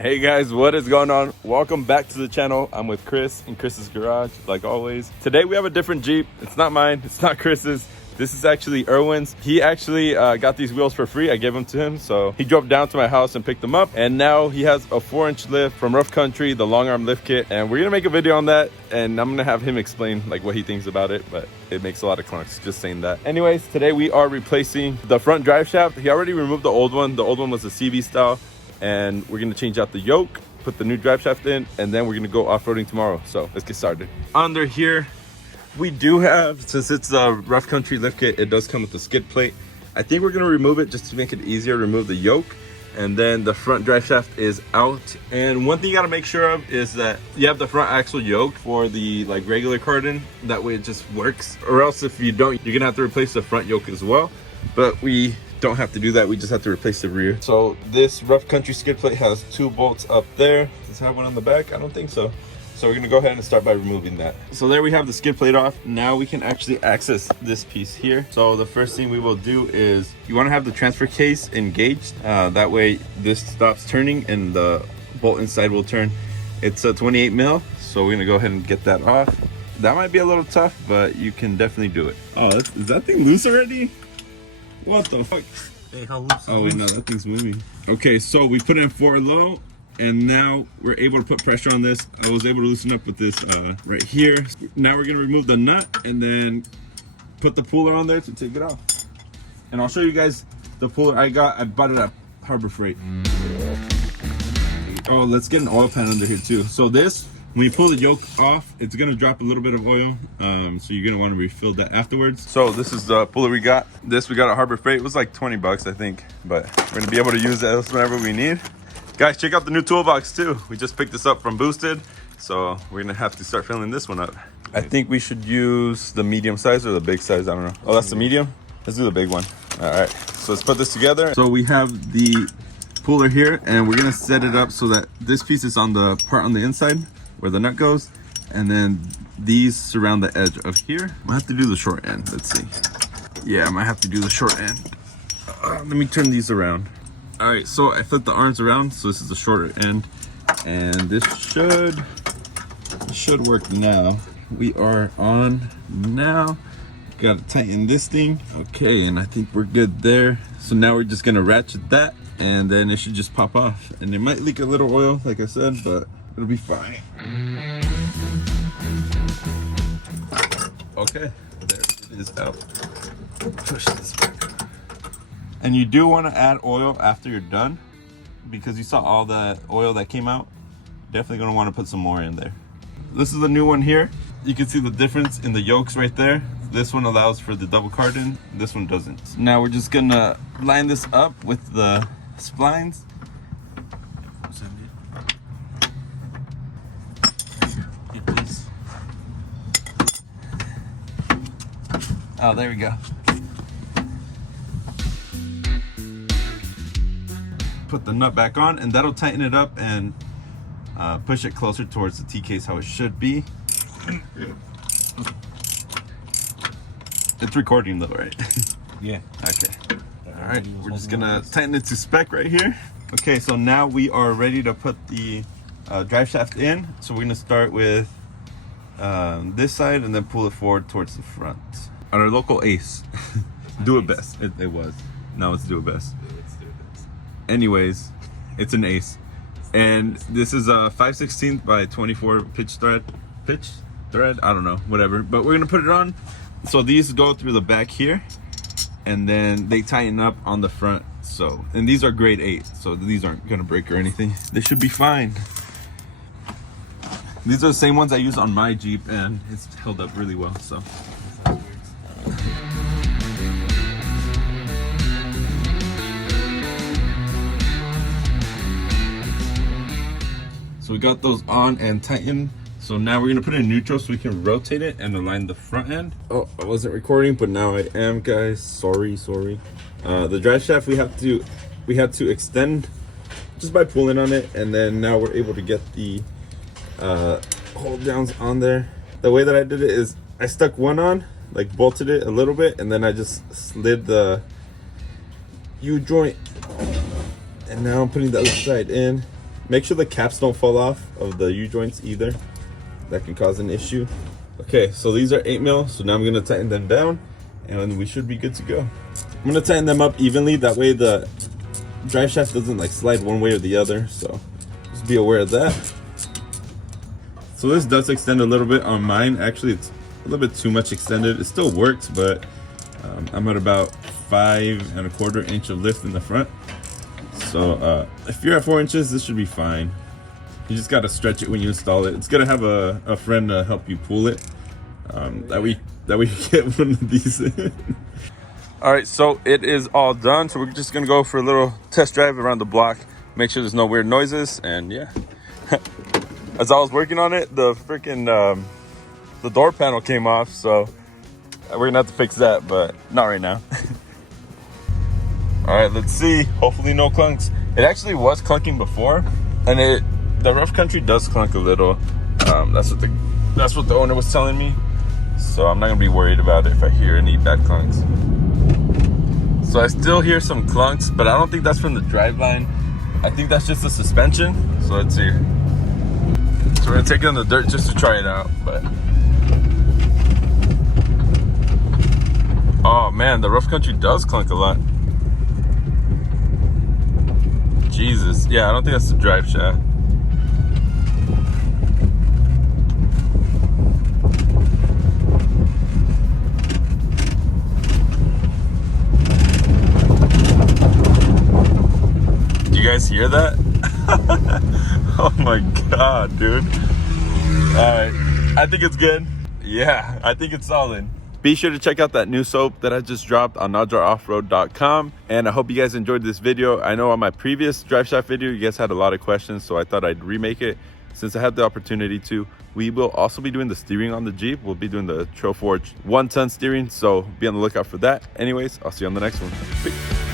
Hey guys, what is going on? Welcome back to the channel. I'm with Chris in Chris's garage, like always. Today we have a different Jeep. It's not mine, it's not Chris's. This is actually Erwin's. He actually got these wheels for free. I gave them to him. So he drove down to my house and picked them up. And now he has a 4-inch lift from Rough Country, the long arm lift kit. And we're gonna make a video on that. And I'm gonna have him explain like what he thinks about it. But it makes a lot of clunks, just saying that. Anyways, today we are replacing the front drive shaft. He already removed the old one. The old one was a CV style. And we're gonna change out the yoke, put the new drive shaft in, and then we're gonna go off-roading tomorrow. So let's get started. Under here, we do have, since it's the Rough Country lift kit, it does come with the skid plate. I think we're gonna remove it just to make it easier, remove the yoke, and then the front drive shaft is out. And one thing you gotta make sure of is that you have the front axle yoke for the like regular cardan. That way it just works. Or else if you don't, you're gonna have to replace the front yoke as well. But we don't have to do that, we just have to replace the rear. So this Rough Country skid plate has 2 bolts up there. Does it have one on the back? I don't think so. So we're gonna go ahead and start by removing that. So there we have the skid plate off. Now we can actually access this piece here. So the first thing we will do is, you wanna have the transfer case engaged. That way this stops turning and the bolt inside will turn. It's a 28 mil, so we're gonna go ahead and get that off. That might be a little tough, but you can definitely do it. Oh, is that thing loose already? What the fuck? Hey, how loose? Oh wait, no, that thing's moving. Okay, so we put in 4 low, and now we're able to put pressure on this. I was able to loosen up with this right here. Now we're gonna remove the nut and then put the puller on there to take it off. And I'll show you guys the puller I bought it at Harbor Freight. Oh, let's get an oil pan under here too. So this, when you pull the yoke off, it's gonna drop a little bit of oil, so you're gonna want to refill that afterwards. So this is the puller we got. This we got at Harbor Freight. It was like 20 bucks, I think, but we're gonna be able to use this whenever we need. Guys, check out the new toolbox too. We just picked this up from Boosted, so we're gonna have to start filling this one up. I think we should use the medium size or the big size. I don't know. Oh, that's the medium. Let's do the big one. All right. So let's put this together. So we have the puller here, and we're gonna set it up so that this piece is on the part on the inside where the nut goes, and then these surround the edge of here. I might have to do the short end. Let's see. Yeah, I might have to do the short end. Let me turn these around. All right, so I flipped the arms around, so this is the shorter end, and this should work now. We are on now. Got to tighten this thing. Okay, and I think we're good there. So now we're just gonna ratchet that, and then it should just pop off. And it might leak a little oil, like I said, but it'll be fine. Okay, there it is out. Push this back. And you do want to add oil after you're done, because you saw all the oil that came out. Definitely going to want to put some more in there. This is the new one here. You can see the difference in the yokes right there. This one allows for the double cardan, this one doesn't. Now we're just going to line this up with the splines. Oh, there we go. Put the nut back on, and that'll tighten it up and push it closer towards the T-case how it should be. It's recording though, right? Yeah. Okay. All right, we're just gonna tighten it to spec right here. Okay, so now we are ready to put the drive shaft in. So we're gonna start with this side and then pull it forward towards the front. At our local Ace. Do it best. It was. Now let's do it best. Anyways, it's an Ace. And this is a 5/16 by 24 pitch thread, I don't know, whatever. But we're gonna put it on. So these go through the back here, and then they tighten up on the front. So, and these are grade 8, so these aren't gonna break or anything. They should be fine. These are the same ones I use on my Jeep, and it's held up really well, so. So we got those on and tightened. So now we're gonna put it in neutral so we can rotate it and align the front end. Oh, I wasn't recording, but now I am, guys. Sorry. The drive shaft we had to extend just by pulling on it, and then now we're able to get the hold downs on there. The way that I did it is I stuck one on, like bolted it a little bit, and then I just slid the U joint, and now I'm putting the other side in. Make sure the caps don't fall off of the U-joints either. That can cause an issue. Okay, so these are 8mm, so now I'm gonna tighten them down and we should be good to go. I'm gonna tighten them up evenly, that way the drive shaft doesn't like slide one way or the other, so just be aware of that. So this does extend a little bit on mine. Actually, it's a little bit too much extended. It still works, but I'm at about 5 1/4 inch of lift in the front. So if you're at 4 inches, this should be fine. You just gotta stretch it when you install it. It's gonna have a friend help you pull it. That way you get one of these. All right, so it is all done. So we're just gonna go for a little test drive around the block, make sure there's no weird noises, and yeah. As I was working on it, the freaking the door panel came off, so we're gonna have to fix that, but not right now. All right, let's see. Hopefully no clunks. It actually was clunking before, and the rough country does clunk a little. That's what the owner was telling me. So I'm not gonna be worried about it if I hear any bad clunks. So I still hear some clunks, but I don't think that's from the driveline. I think that's just the suspension. So let's see. So we're gonna take it on the dirt just to try it out. But oh man, the rough country does clunk a lot. Jesus, yeah, I don't think that's the drive shaft. Do you guys hear that? Oh my god, dude. Alright, I think it's good. Yeah, I think it's solid. Be sure to check out that new soap that I just dropped on najaroffroad.com. And I hope you guys enjoyed this video. I know on my previous drive shaft video, you guys had a lot of questions, so I thought I'd remake it since I had the opportunity to. We will also be doing the steering on the Jeep. We'll be doing the TrailForge 1-ton steering, so be on the lookout for that. Anyways, I'll see you on the next one. Peace.